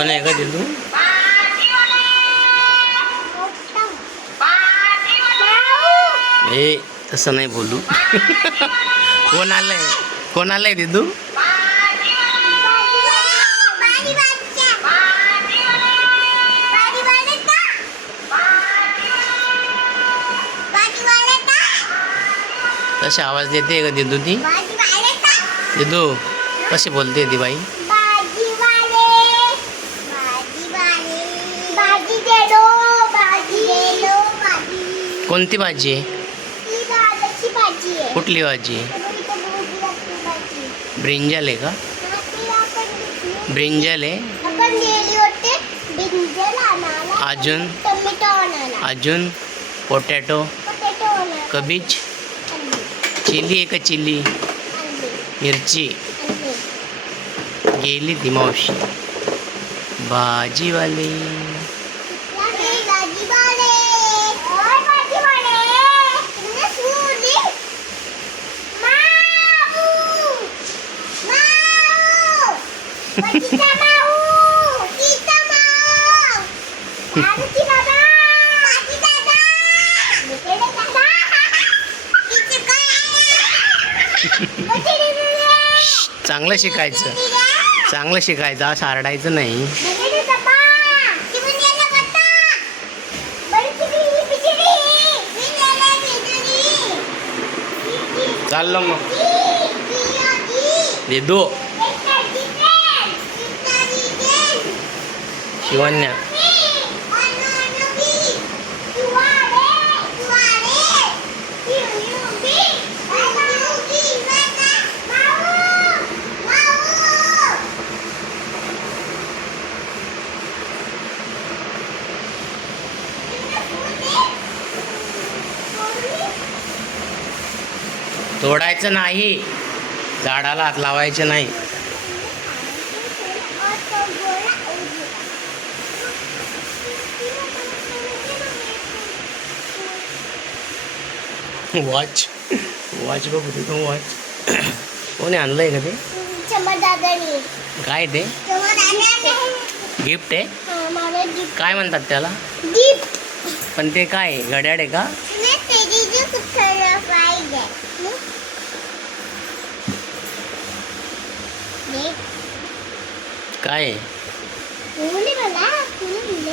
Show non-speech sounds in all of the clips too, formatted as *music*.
कोण आहे का दिदू हे तसं नाही बोलू. कोण आलंय कोण आलंय दिदू तसे आवाज देते का दिदू ती? दिदू कशी बोलते ती बाई? कोणती भाजी आहे? कुठली भाजी आहे? ब्रिंजल आहे का? ब्रिंजल आहे? अजून? अजून? पोटॅटो? पोटॅटो कबीज? चिली आहे का चिली? मिरची? गेली ती मावशी. भाजीवाले. *laughs* चांगलं शिकायचं. चांगलं शिकायचं असं आरडायचं नाही. Begini apa? Cuma Mau. तोडायचं नाही. झाडाला हात लावायचं नाही. वॉच वॉच बघ तो वॉच कोणी आणलंय का ते? काय ते? गिफ्ट आहे? काय म्हणतात त्याला? गिफ्ट पण ते काय? घड्याळ आहे का? ने तेरी जो कुछ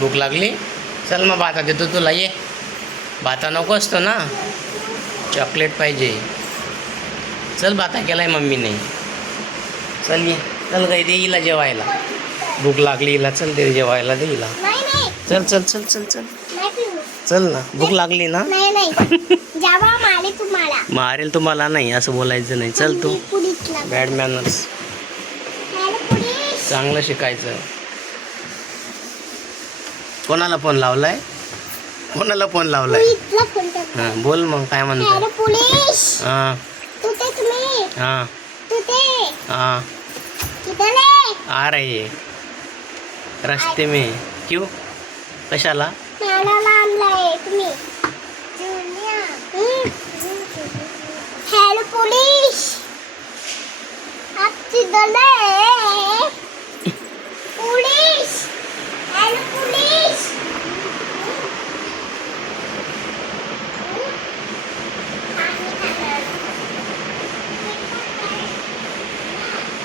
भूक लागली? चल मग भाता देतो तुला ये. भाता नको असतो ना. चॉकलेट पाहिजे. चल भाता केलाय मम्मीने. चल ये. चल गाई दे हिला जेवायला. भूक लागली हिला चल दे जेवायला दे हिला. नाही नाही. चल चल चल चल चल. चल ना भूक लागली ना? नाही नाही. जेव्हा मारे तुम्हाला. मारेल तुम्हाला नाही असं बोलायचं नाही. चल तू. बॅड मॅनर्स चांगलं शिकायचं. कोणाला फोन लावलाय? कोणाला फोन लावलाय? हां बोल मग काय म्हणतो हां. तू ते तुम्ही? हां. तू ते हां. आ रही है रस्ते में. क्यों? कशाला? Hello police.